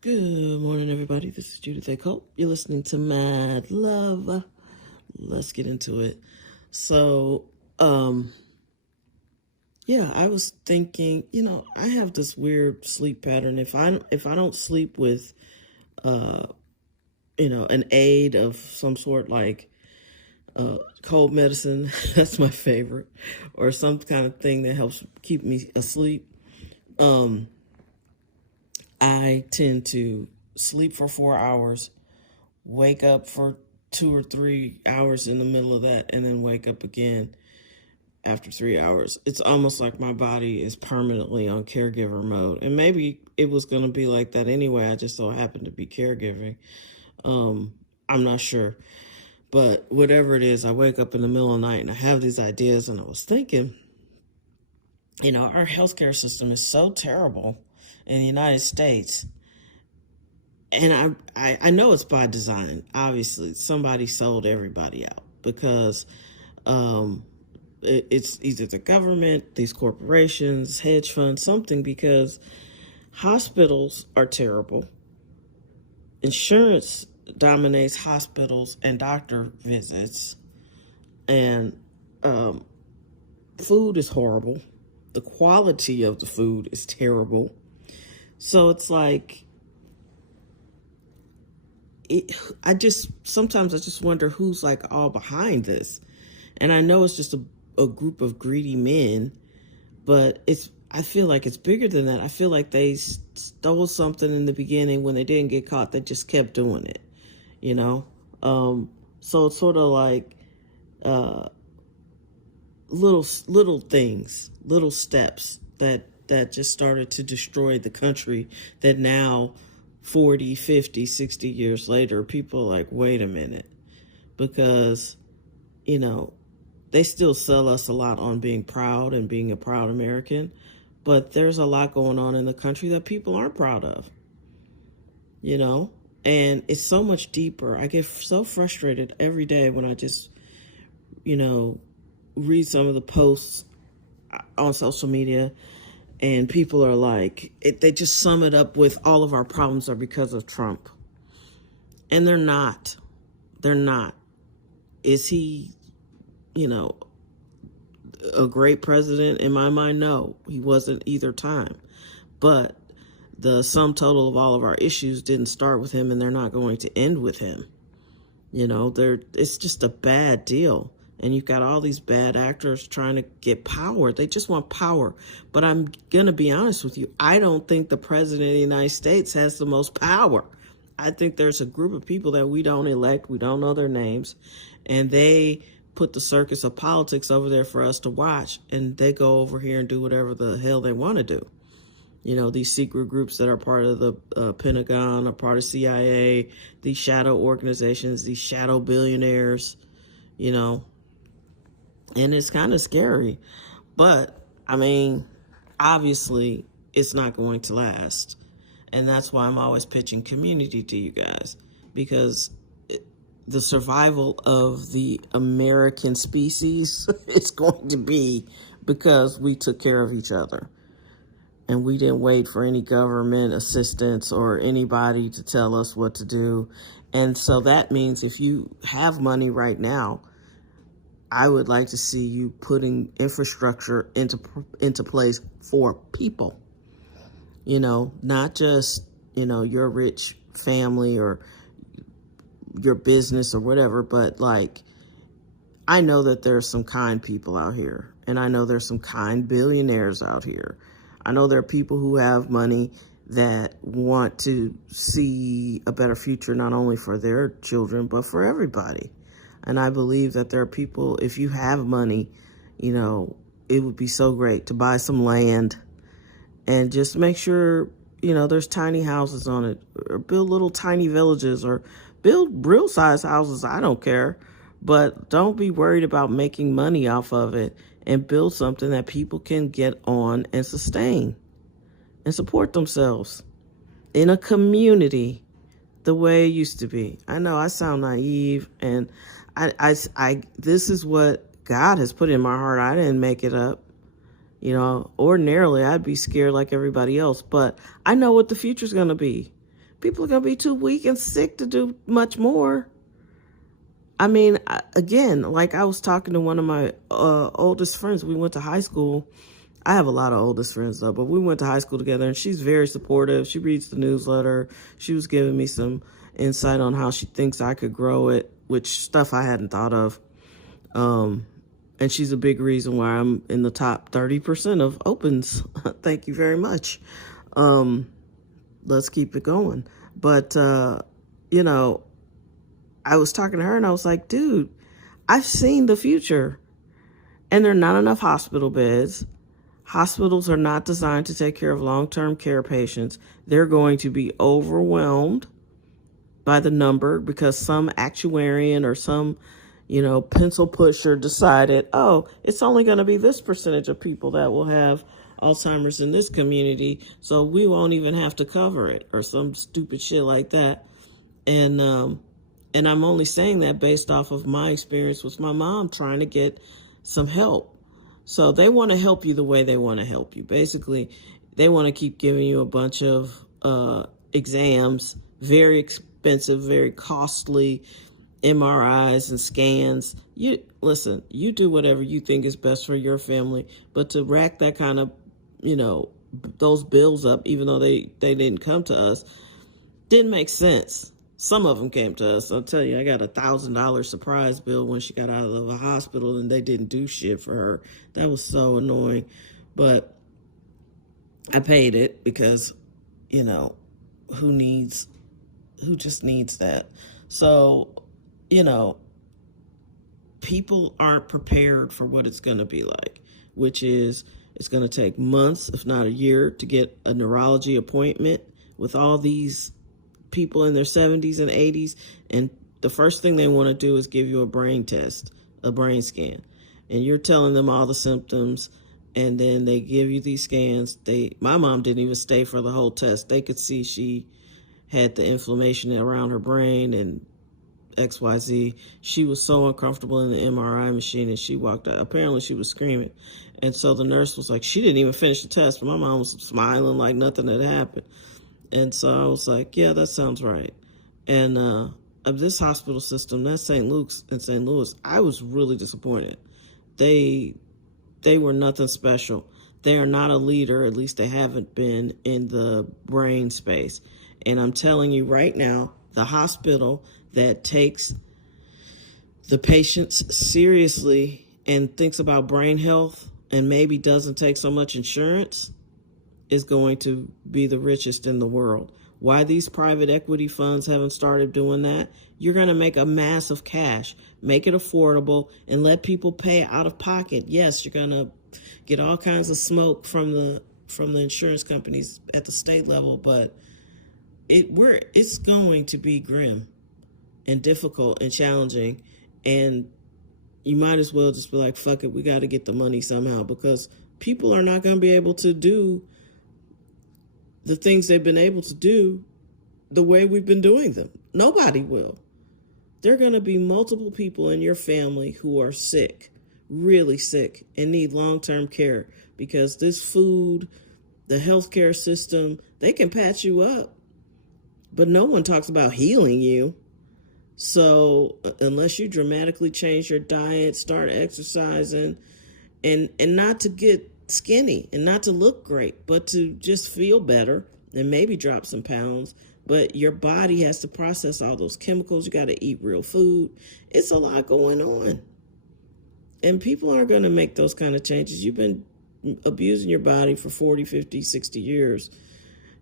Good morning, everybody. This is Judith A. Cope. You're listening to Mad Love. Let's get into it. So, yeah, I was thinking, I have this weird sleep pattern. If I don't sleep with, an aid of some sort, like cold medicine, that's my favorite, or some kind of thing that helps keep me asleep. I tend to sleep for 4 hours, wake up for 2 or 3 hours in the middle of that, and then wake up again after 3 hours. It's almost like my body is permanently on caregiver mode. And maybe it was going to be like that anyway. I just so happened to be caregiving. I'm not sure. But whatever it is, I wake up in the middle of the night and I have these ideas. And I was thinking, our healthcare system is so terrible in the United States. And I know it's by design. Obviously, somebody sold everybody out because it's either the government, these corporations, hedge funds, something, because hospitals are terrible. Insurance dominates hospitals and doctor visits. And food is horrible. The quality of the food is terrible. So it's like, sometimes I just wonder who's like all behind this. And I know it's just a group of greedy men, but I feel like it's bigger than that. I feel like they stole something in the beginning. When they didn't get caught, they just kept doing it, So it's sort of like little things, little steps that just started to destroy the country, that now 40, 50, 60 years later, people are like, wait a minute, because, they still sell us a lot on being proud and being a proud American, but there's a lot going on in the country that people aren't proud of, and it's so much deeper. I get so frustrated every day when I just, read some of the posts on social media, and people are like, they just sum it up with all of our problems are because of Trump. And they're not. They're not. Is he, a great president? In my mind, no. He wasn't either time. But the sum total of all of our issues didn't start with him, and they're not going to end with him. It's just a bad deal. And you've got all these bad actors trying to get power. They just want power. But I'm going to be honest with you. I don't think the president of the United States has the most power. I think there's a group of people that we don't elect. We don't know their names. And they put the circus of politics over there for us to watch. And they go over here and do whatever the hell they want to do. These secret groups that are part of the Pentagon, or part of CIA, these shadow organizations, these shadow billionaires, and it's kind of scary. But, obviously, it's not going to last. And that's why I'm always pitching community to you guys, because the survival of the American species is going to be because we took care of each other. And we didn't wait for any government assistance or anybody to tell us what to do. And so that means if you have money right now, I would like to see you putting infrastructure into place for people. Not just, your rich family or your business or whatever, but like, I know that there's some kind people out here, and I know there's some kind billionaires out here. I know there are people who have money that want to see a better future, not only for their children, but for everybody. And I believe that there are people, if you have money, it would be so great to buy some land and just make sure, there's tiny houses on it, or build little tiny villages, or build real size houses. I don't care, but don't be worried about making money off of it, and build something that people can get on and sustain and support themselves in a community the way it used to be. I know I sound naive, and I this is what God has put in my heart. I didn't make it up. Ordinarily I'd be scared like everybody else, but I know what the future's going to be, People are going to be too weak and sick to do much more. I mean, again, like I was talking to one of my oldest friends. We went to high school. I have a lot of oldest friends, though, but we went to high school together, and she's very supportive. She reads the newsletter. She was giving me some insight on how she thinks I could grow it, which stuff I hadn't thought of. And she's a big reason why I'm in the top 30% of opens. Thank you very much. Let's keep it going. But, you know, I was talking to her and I was like, dude, I've seen the future, and there are not enough hospital beds. Hospitals are not designed to take care of long-term care patients. They're going to be overwhelmed by the number because some actuarian or some, you know, pencil pusher decided, oh, it's only going to be this percentage of people that will have Alzheimer's in this community, so we won't even have to cover it, or some stupid shit like that. And I'm only saying that based off of my experience with my mom trying to get some help. So they want to help you the way they want to help you. Basically, they want to keep giving you a bunch of exams, very expensive, very costly MRIs and scans. You listen, you do whatever you think is best for your family, but to rack that kind of, you know, those bills up, even though they didn't come to us, didn't make sense. Some of them came to us. I'll tell you, I got $1,000 surprise bill when she got out of the hospital, and they didn't do shit for her. That was so annoying. But I paid it because, you know, who just needs that? So, you know, people aren't prepared for what it's going to be like, which is it's going to take months, if not a year, to get a neurology appointment with all these people in their 70s and 80s, and the first thing they want to do is give you a brain test, a brain scan, and you're telling them all the symptoms, and then they give you these scans. My mom didn't even stay for the whole test. They could see she had the inflammation around her brain and XYZ. She was so uncomfortable in the MRI machine, and she walked out. Apparently she was screaming, and so the nurse was like, she didn't even finish the test, but my mom was smiling like nothing had happened. And so I was like, yeah, that sounds right. And of this hospital system, that's St. Luke's in St. Louis, I was really disappointed. They were nothing special. They are not a leader, at least they haven't been, in the brain space. And I'm telling you right now, the hospital that takes the patients seriously and thinks about brain health and maybe doesn't take so much insurance is going to be the richest in the world. Why these private equity funds haven't started doing that? You're going to make a mass of cash, make it affordable, and let people pay out of pocket. Yes, you're going to get all kinds of smoke from the insurance companies at the state level, but it's going to be grim and difficult and challenging, and you might as well just be like, fuck it, we got to get the money somehow, because people are not going to be able to do the things they've been able to do the way we've been doing them. Nobody will. There are going to be multiple people in your family who are sick, really sick, and need long-term care, because this food, the healthcare system, they can patch you up, but no one talks about healing you. So unless you dramatically change your diet, start exercising, and not to get skinny and not to look great, but to just feel better and maybe drop some pounds. But your body has to process all those chemicals. You got to eat real food. It's a lot going on. And people aren't going to make those kind of changes. You've been abusing your body for 40, 50, 60 years.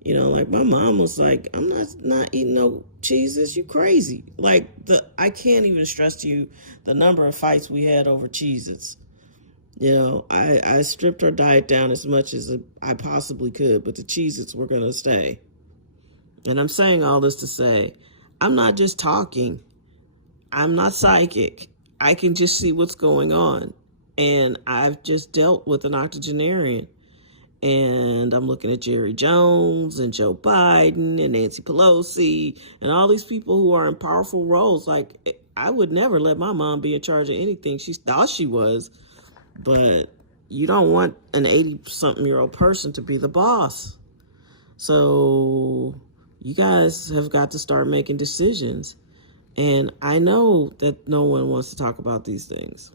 You know, like my mom was like, I'm not eating no cheeses. You crazy. Like I can't even stress to you the number of fights we had over Cheez-Its. You know, I stripped her diet down as much as I possibly could, but the Cheez-Its were going to stay. And I'm saying all this to say, I'm not just talking. I'm not psychic. I can just see what's going on. And I've just dealt with an octogenarian. And I'm looking at Jerry Jones and Joe Biden and Nancy Pelosi and all these people who are in powerful roles. Like, I would never let my mom be in charge of anything. She thought she was. But you don't want an 80-something-year-old person to be the boss. So You guys have got to start making decisions. And I know that no one wants to talk about these things.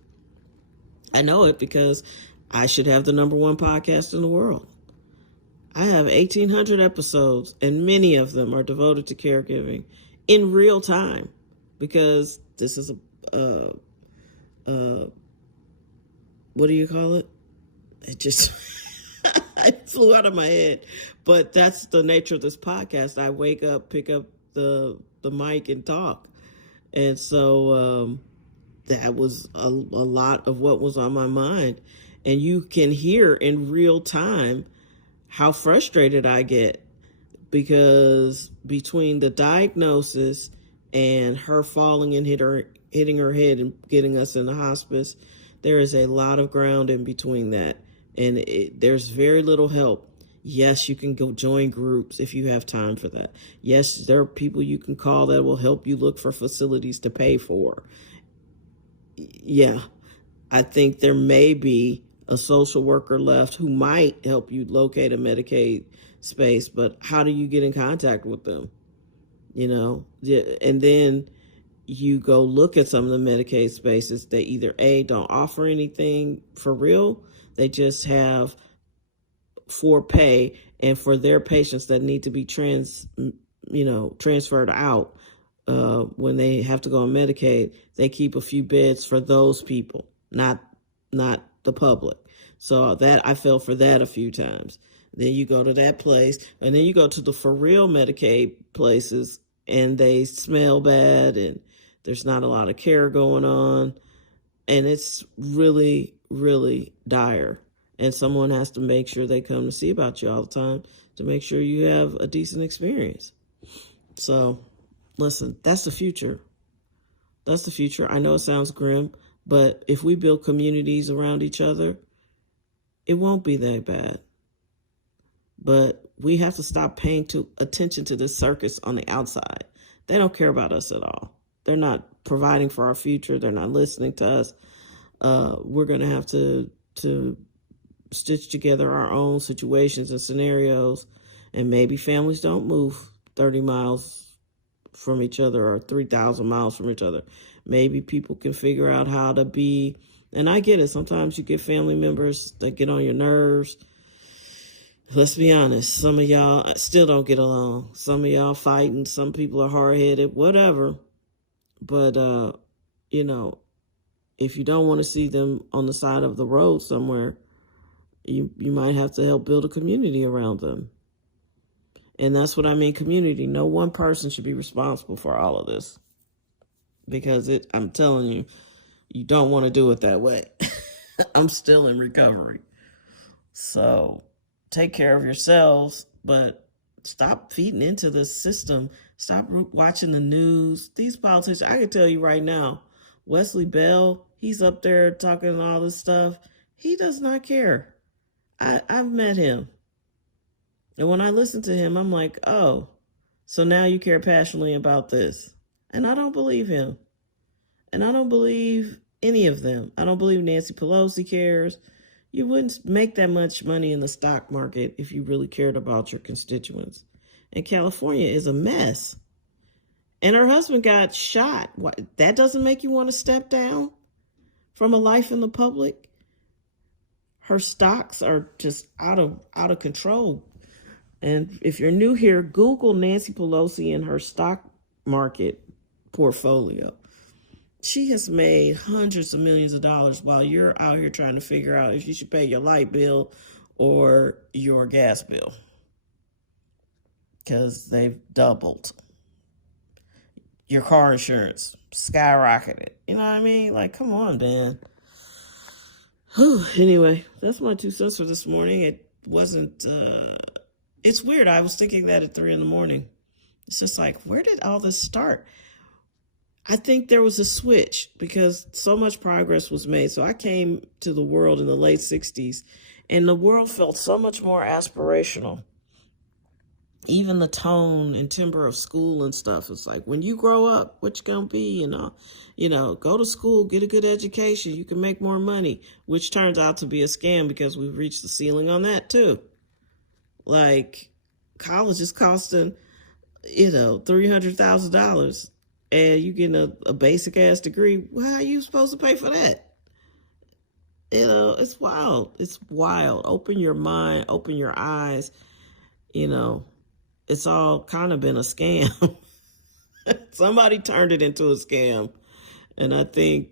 I know it because I should have the #1 podcast in the world. I have 1,800 episodes, and many of them are devoted to caregiving in real time, because this is what do you call it? It just it flew out of my head. But that's the nature of this podcast. I wake up, pick up the mic, and talk. And so that was a lot of what was on my mind. And you can hear in real time how frustrated I get, because between the diagnosis and her falling and hitting her head and getting us in the hospice, there is a lot of ground in between that. And there's very little help. Yes, you can go join groups if you have time for that. Yes, there are people you can call that will help you look for facilities to pay for. Yeah, I think there may be a social worker left who might help you locate a Medicaid space, but how do you get in contact with them? And then you go look at some of the Medicaid spaces. They either don't offer anything for real. They just have for pay, and for their patients that need to be transferred out when they have to go on Medicaid, they keep a few beds for those people, not the public. So that I fell for that a few times. Then you go to that place, and then you go to the for real Medicaid places, and they smell bad, and there's not a lot of care going on, and it's really, really dire. And someone has to make sure they come to see about you all the time to make sure you have a decent experience. So, listen, that's the future. That's the future. I know it sounds grim, but if we build communities around each other, it won't be that bad. But we have to stop paying attention to this circus on the outside. They don't care about us at all. They're not providing for our future. They're not listening to us. We're going to have to stitch together our own situations and scenarios. And maybe families don't move 30 miles from each other or 3,000 miles from each other. Maybe people can figure out how to be, and I get it. Sometimes you get family members that get on your nerves. Let's be honest. Some of y'all still don't get along. Some of y'all fighting. Some people are hard-headed, whatever. But, if you don't want to see them on the side of the road somewhere, you might have to help build a community around them. And that's what I mean, community. No one person should be responsible for all of this. Because I'm telling you, you don't want to do it that way. I'm still in recovery. So take care of yourselves, but stop feeding into the system. Stop watching the news. These politicians, I can tell you right now, Wesley Bell, he's up there talking all this stuff. He does not care. I've met him. And when I listen to him, I'm like, oh, so now you care passionately about this. And I don't believe him. And I don't believe any of them. I don't believe Nancy Pelosi cares. You wouldn't make that much money in the stock market if you really cared about your constituents. And California is a mess. And her husband got shot. That doesn't make you want to step down from a life in the public? Her stocks are just out of control. And if you're new here, Google Nancy Pelosi and her stock market portfolio. She has made hundreds of millions of dollars while you're out here trying to figure out if you should pay your light bill or your gas bill, because they've doubled. Your car insurance skyrocketed. You know what I mean? Like, come on, man. Anyway, that's my 2 cents for this morning. It wasn't, it's weird. I was thinking that at 3 a.m. It's just like, where did all this start? I think there was a switch because so much progress was made. So I came to the world in the late 60s, and the world felt so much more aspirational. Even the tone and timbre of school and stuff. It's like, when you grow up, what you gonna be? Go to school, get a good education. You can make more money, which turns out to be a scam because we've reached the ceiling on that too. Like, college is costing $300,000 and you getting a basic ass degree. Well, how are you supposed to pay for that? It's wild. It's wild. Open your mind, open your eyes. It's all kind of been a scam. Somebody turned it into a scam. And I think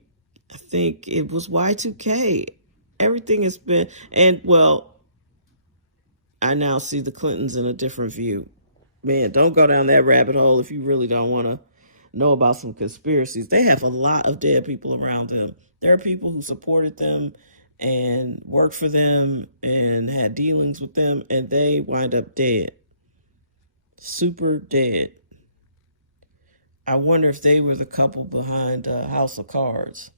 it was Y2K. Everything has been, and well, I now see the Clintons in a different view. Man, don't go down that rabbit hole if you really don't want to know about some conspiracies. They have a lot of dead people around them. There are people who supported them and worked for them and had dealings with them, and they wind up dead. Super dead. I wonder if they were the couple behind House of Cards.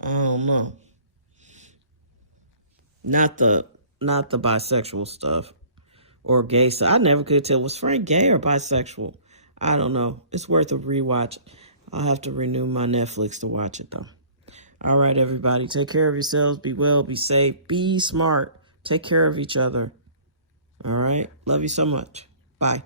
I don't know. Not the bisexual stuff or gay stuff. I never could tell, was Frank gay or bisexual? I don't know. It's worth a rewatch. I'll have to renew my Netflix to watch it though. All right, everybody. Take care of yourselves. Be well. Be safe. Be smart. Take care of each other. All right. Love you so much. Bye.